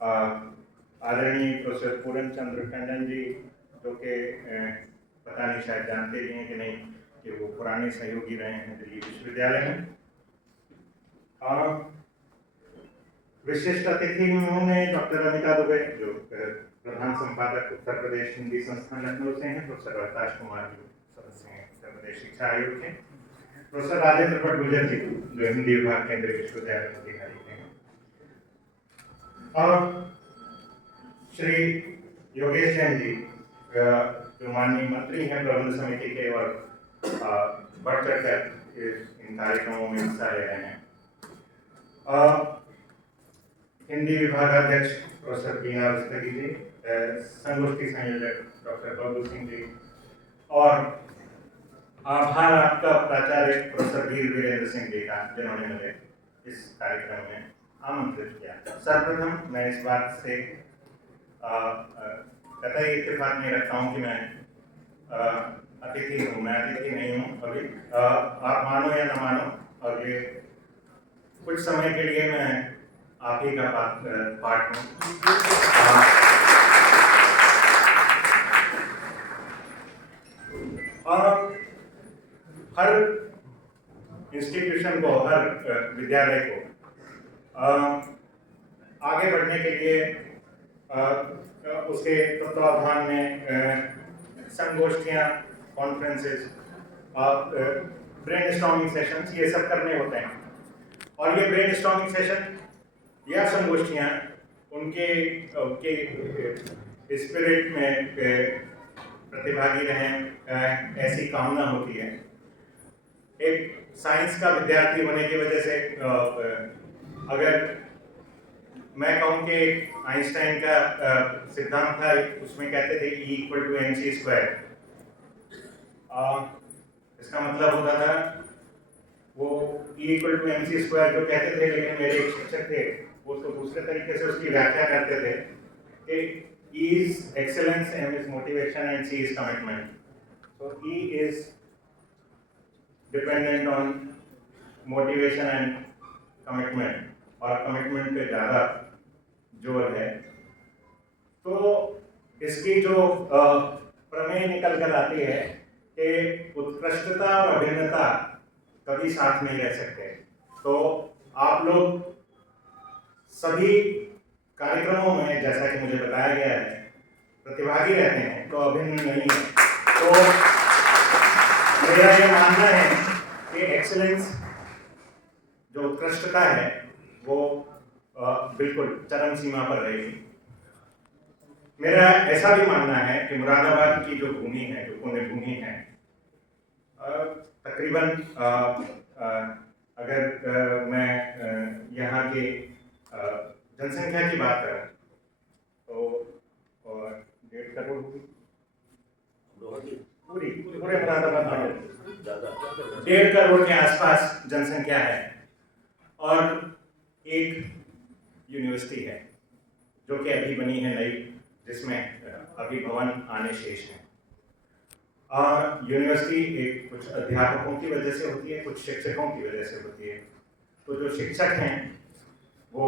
आदरणीय प्रोफेसर पूरन चंद्र टंडन जी, जो कि पता नहीं शायद जानते भी हैं कि नहीं कि वो पुराने सहयोगी रहे हैं दिल्ली विश्वविद्यालय में। विशिष्ट अतिथि में डॉक्टर अमिता दुबे, जो प्रधान संपादक उत्तर प्रदेश हिंदी संस्थान लखनऊ से हैं, प्रोफेसर अवताश कुमार जो सदस्य हैं उत्तर प्रदेश शिक्षा आयोग के, प्रोफेसर राजेंद्र भट्ट जी जो हिंदी विभाग केंद्रीय विश्वविद्यालय मोतिहारी के हैं, और श्री योगेश जैन जी जो माननीय मंत्री हैं प्रबंध समिति के और बढ़ चढ़कर इन कार्यक्रमों में हिस्सा ले रहे हैं। हिंदी विभागाध्यक्ष प्रोफेसर बीना रस्तगी जी, संगोष्ठी संयोजक डॉक्टर बबलू सिंह जी, और आभार आपका प्राचार्य प्रोफेसर वीरेंद्र सिंह जी का, जिन्होंने मुझे इस कार्यक्रम में आमंत्रित किया। सर्वप्रथम मैं इस बात से कतई इत्तेफाक नहीं रखता हूँ कि मैं अतिथि हूँ, मैं अतिथि नहीं हूँ अभी। आप मानो या न मानो, और ये कुछ समय के लिए मैं आप ही का पार्ट हूँ। और हर इंस्टीट्यूशन को, हर विद्यालय को आगे बढ़ने के लिए उसके तत्वावधान में संगोष्ठियाँ, कॉन्फ्रेंसेस, ब्रेनस्टॉर्मिंग सेशंस, ये सब करने होते हैं। और ये ब्रेनस्टॉर्मिंग सेशन या संगोष्ठियाँ उनके स्पिरिट में प्रतिभागी रहें, ऐसी कामना होती है। एक साइंस का विद्यार्थी होने की वजह से अगर मैं कहूँ कि आइंस्टाइन का सिद्धांत था, उसमें कहते थे E=mc²। इसका मतलब होता था वो E=mc² जो कहते थे, लेकिन मेरे एक शिक्षक थे वो तो दूसरे तरीके से उसकी व्याख्या करते थे कि E is excellence, M is motivation and C is commitment. So E is dependent on motivation and commitment, और कमिटमेंट पे ज़्यादा जोर है। तो इसकी जो प्रमेय निकल कर आती है कि उत्कृष्टता और अभिन्नता कभी साथ नहीं रह सकते। तो आप लोग सभी कार्यक्रमों में, जैसा कि मुझे बताया गया है, प्रतिभागी रहते हैं, तो अभिन्न नहीं है। तो मेरा ये मानना है कि एक्सीलेंस, जो उत्कृष्टता है, वो बिल्कुल चरम सीमा पर रहेगी। मेरा ऐसा भी मानना है कि मुरादाबाद की जो भूमि है, जो पुण्य भूमि है, तकरीबन अगर मैं यहाँ के जनसंख्या की बात करें तो 1.5 करोड़ होगी पूरे मुरादाबाद में, 1.5 करोड़ के आसपास जनसंख्या है। और एक यूनिवर्सिटी है जो कि अभी बनी है नई, जिसमें अभी भवन आने शेष हैं। यूनिवर्सिटी एक कुछ अध्यापकों की वजह से होती है, कुछ शिक्षकों की वजह से होती है। तो जो शिक्षक हैं वो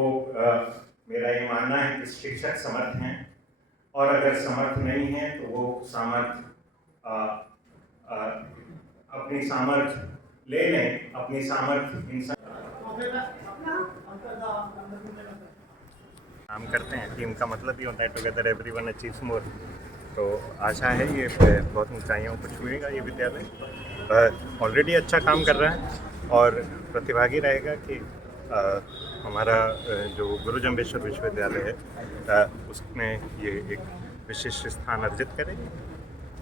मेरा ये मानना है कि शिक्षक समर्थ हैं, और अगर समर्थ नहीं हैं तो वो सामर्थ अपनी सामर्थ ले लें, अपनी सामर्थ इंसान काम करते हैं। टीम का मतलब ही होता है टुगेदर एवरीवन अचीव्स मोर। तो आशा है ये बहुत ऊंचाइयों को छुएगा ये विद्यालय। ऑलरेडी अच्छा काम कर रहा है और प्रतिभागी रहेगा कि हमारा जो गुरु जम्बेश्वर विश्वविद्यालय है उसमें ये एक विशिष्ट स्थान अर्जित करे,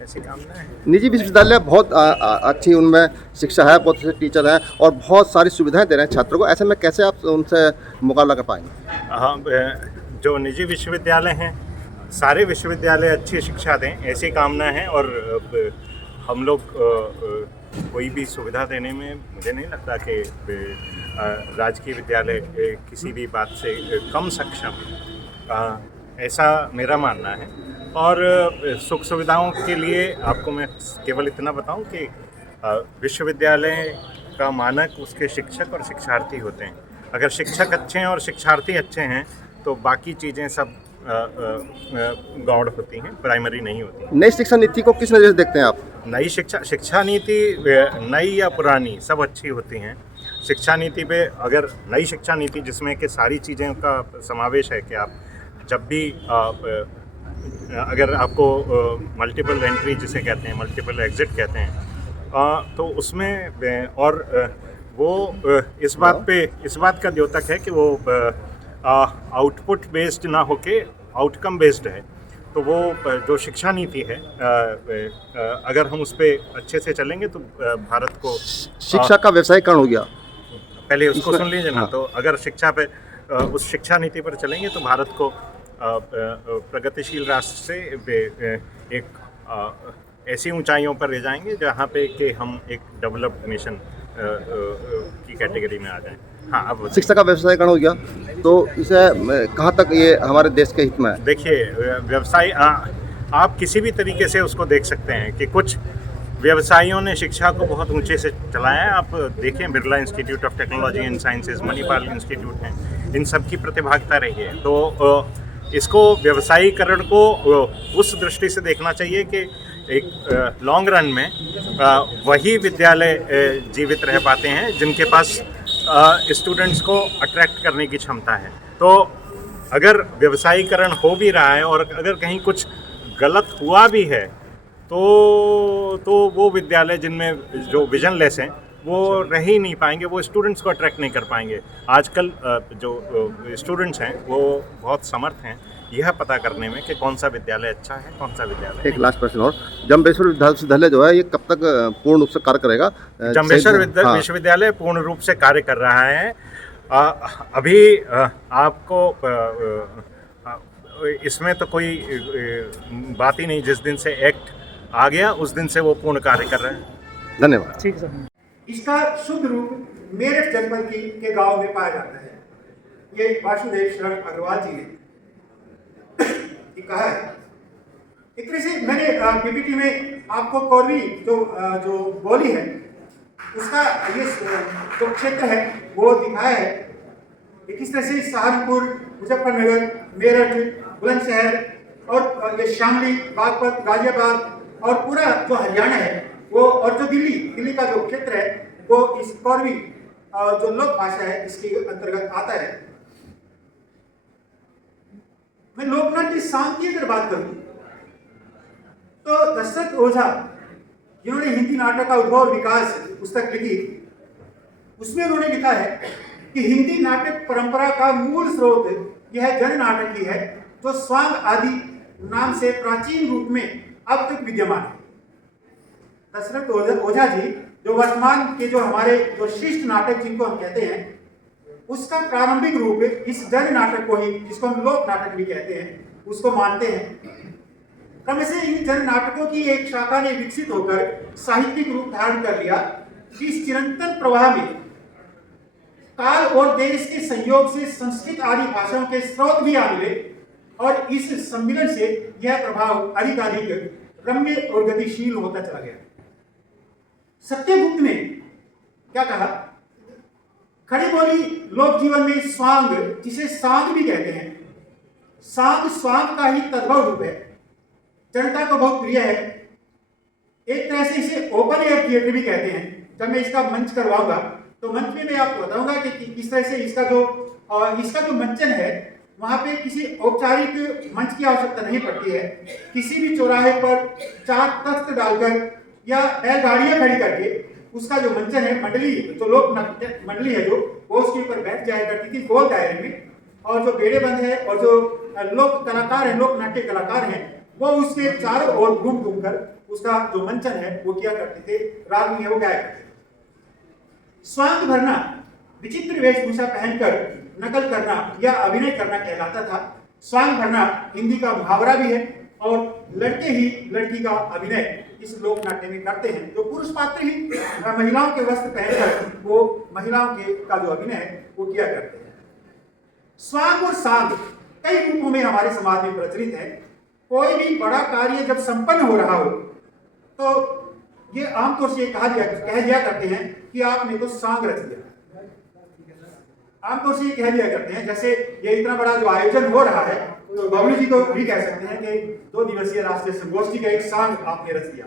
ऐसी कामना है। निजी विश्वविद्यालय बहुत अच्छी उनमें शिक्षा है, बहुत अच्छे टीचर हैं और बहुत सारी सुविधाएं दे रहे हैं छात्रों को। ऐसे में कैसे आप उनसे मुकाबला कर पाएंगे? हाँ, जो निजी विश्वविद्यालय हैं, सारे विश्वविद्यालय अच्छी शिक्षा दें, ऐसी कामना है। और हम लोग कोई भी सुविधा देने में मुझे नहीं लगता कि राजकीय विद्यालय किसी भी बात से कम सक्षम, ऐसा मेरा मानना है। और सुख सुविधाओं के लिए आपको मैं केवल इतना बताऊं कि विश्वविद्यालय का मानक उसके शिक्षक और शिक्षार्थी होते हैं। अगर शिक्षक अच्छे हैं और शिक्षार्थी अच्छे हैं तो बाकी चीज़ें सब गौड़ होती हैं, प्राइमरी नहीं होती। नई शिक्षा नीति को किस नज़र से देखते हैं आप? नई शिक्षा नीति नई या पुरानी सब अच्छी होती हैं। शिक्षा नीति पे अगर नई शिक्षा नीति जिसमें कि सारी चीज़ें का समावेश है कि आप जब भी अगर आपको मल्टीपल एंट्री जिसे कहते हैं, मल्टीपल एग्जिट कहते हैं, तो उसमें और वो इस बात का द्योतक है कि वो आउटपुट बेस्ड ना होके आउटकम बेस्ड है। तो वो जो शिक्षा नीति है अगर हम उस पर अच्छे से चलेंगे तो भारत को शिक्षा का व्यवसायीकरण हो गया। पहले उसको सुन लीजिए ना। हाँ। तो अगर शिक्षा पे उस शिक्षा नीति पर चलेंगे तो भारत को प्रगतिशील राष्ट्र से एक ऐसी ऊंचाइयों पर ले जाएंगे जहाँ पे कि हम एक डेवलप्ड नेशन की कैटेगरी में आ जाएं। हाँ, अब शिक्षा का व्यवसायीकरण हो गया, तो इसे कहाँ तक ये हमारे देश के हित में है? देखिए, व्यवसाय आप किसी भी तरीके से उसको देख सकते हैं कि कुछ व्यवसायियों ने शिक्षा को बहुत ऊंचे से चलाया है। आप देखें, Birla institute of technology and sciences, Manipal institute हैं, इन सब की प्रतिभागिता रही है। तो इसको व्यवसायीकरण को उस दृष्टि से देखना चाहिए कि एक लॉन्ग रन में वही विद्यालय जीवित रह पाते हैं जिनके पास स्टूडेंट्स को अट्रैक्ट करने की क्षमता है। तो अगर व्यवसायीकरण हो भी रहा है और अगर कहीं कुछ गलत हुआ भी है तो वो विद्यालय जिनमें जो विजनलेस हैं वो रह ही नहीं पाएंगे, वो स्टूडेंट्स को अट्रैक्ट नहीं कर पाएंगे। आजकल जो स्टूडेंट्स हैं वो बहुत समर्थ हैं यह पता करने में कि कौन सा विद्यालय अच्छा है, कौन सा विद्यालय। एक लास्ट प्रश्न और, जम्बेश्वर विश्वविद्यालय जो है ये कब तक पूर्ण रूप से कार्य करेगा? जम्बेश्वर हाँ। विश्वविद्यालय पूर्ण रूप से कार्य कर रहा है। अभी आपको इसमें तो कोई बात ही नहीं। जिस दिन से एक्ट आ गया उस दिन से वो पूर्ण कार्य कर रहे हैं। धन्यवाद। ठीक सर। इसका शुद्ध रूप मेरठ जनपद के गांव में पाया जाता है। ये वासुदेव शरण अग्रवाल जी ने कहा है। एक तरह से मैंने पीपीटी में आपको कौरवी जो बोली है उसका ये जो क्षेत्र है वो दिखाया है। किस तरह से सहारनपुर, मुजफ्फरनगर, मेरठ, बुलंदशहर और ये शामली, बागपत, गाजियाबाद और पूरा जो हरियाणा है वो, और जो दिल्ली का जो क्षेत्र है वो इस कौरवी जो लोक भाषा है इसके अंतर्गत आता है। मैं लोकनाट्य शांति की अगर बात करूं तो दशरथ ओझा जिन्होंने हिंदी नाटक का उद्भव और विकास पुस्तक लिखी, उसमें उन्होंने लिखा है कि हिंदी नाटक परंपरा का मूल स्रोत यह जन नाटक ही है जो स्वांग आदि नाम से प्राचीन रूप में अब तक विद्यमान है। दशरथ ओझा जी जो वर्तमान के जो हमारे जो शिष्ट नाटक जिनको हम कहते हैं उसका प्रारंभिक रूप इस जन नाटक को ही, जिसको हम लोक नाटक भी कहते हैं, उसको मानते हैं। क्रम से इन जन नाटकों की एक शाखा ने विकसित होकर साहित्यिक रूप धारण कर लिया। इस चिरंतन प्रवाह में काल और देश के संयोग से संस्कृत आदि भाषाओं के स्रोत भी आ मिले और इस सम्मिलन से यह प्रभाव अधिकाधिक रम्य और गतिशील होता चला गया। सत्यगुप्त ने क्या कहा? खड़ी बोली लोक जीवन में स्वांग, जिसे सांग भी कहते हैं, सांग स्वांग का ही तद्भव रूप है, जनता को बहुत प्रिय है। एक तरह से इसे ओपन एयर थिएटर भी कहते हैं। जब मैं इसका मंच करवाऊंगा तो मंच में मैं आपको बताऊंगा कि किस तरह से इसका जो मंचन है वहां पे किसी औपचारिक मंच की आवश्यकता नहीं पड़ती है। किसी भी चौराहे पर 4 तख्त डालकर या बैलगाड़ियां खड़ी करके उसका जो मंचन है, मंडली जो लोक मंडली है जो वो उसके ऊपर बैठ जाया करती थी गोल दायरे में, और जो बेड़े बंद है और जो लोक कलाकार हैं, लोक नाट्य कलाकार हैं, वो उसके चारों ओर घूम घूम कर उसका जो मंचन है वो किया करते थे, राग में वो गाया करते थे। स्वांग भरना विचित्र वेशभूषा पहनकर नकल करना या अभिनय करना कहलाता था। स्वांग भरना हिंदी का मुहावरा भी है और लड़के ही लड़की का अभिनय इस लोक नाट्य में करते हैं। जो पुरुष पात्र ही महिलाओं के वस्त्र पहनकर वो महिलाओं के का जो अभिनय है वो किया करते हैं। स्वांग और सांग कई रूपों में हमारे समाज में प्रचलित है। कोई भी बड़ा कार्य जब संपन्न हो रहा हो तो ये आमतौर से कह दिया करते हैं कि आपने तो सांग रच दिया। आमतौर से ये कह दिया करते हैं, जैसे ये इतना बड़ा जो आयोजन हो रहा है, तो बबलू जी को भी कह सकते हैं कि 2 दिवसीय राष्ट्रीय संगोष्ठी का एक सांग आपने रच दिया।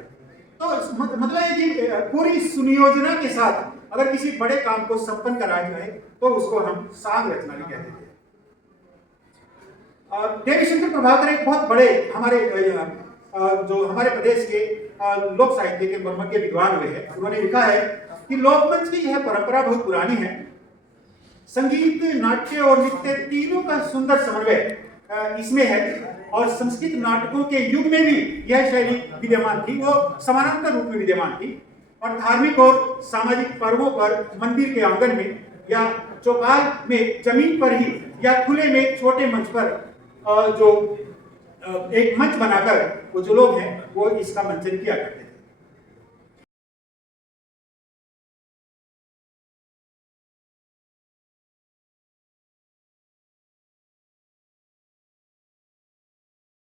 तो मतलब है कि पूरी सुनियोजना के साथ अगर किसी बड़े काम को संपन्न कराया जाए तो उसको हम सांग रचना भी कहते हैं। देवी शंकर प्रभाकर एक बहुत बड़े हमारे जो हमारे प्रदेश के लोक साहित्य के मर्मज्ञ विद्वान हुए हैं। उन्होंने लिखा है कि लोकमंच की यह परंपरा बहुत पुरानी है। संगीत, नाट्य और नृत्य तीनों का सुंदर समन्वय इसमें है और संस्कृत नाटकों के युग में भी यह शैली विद्यमान थी, वो समानांतर रूप में विद्यमान थी। और धार्मिक और सामाजिक पर्वों पर मंदिर के आंगन में या चौपाल में जमीन पर ही या खुले में छोटे मंच पर जो एक मंच बनाकर वो जो लोग हैं वो इसका मंचन किया करते हैं।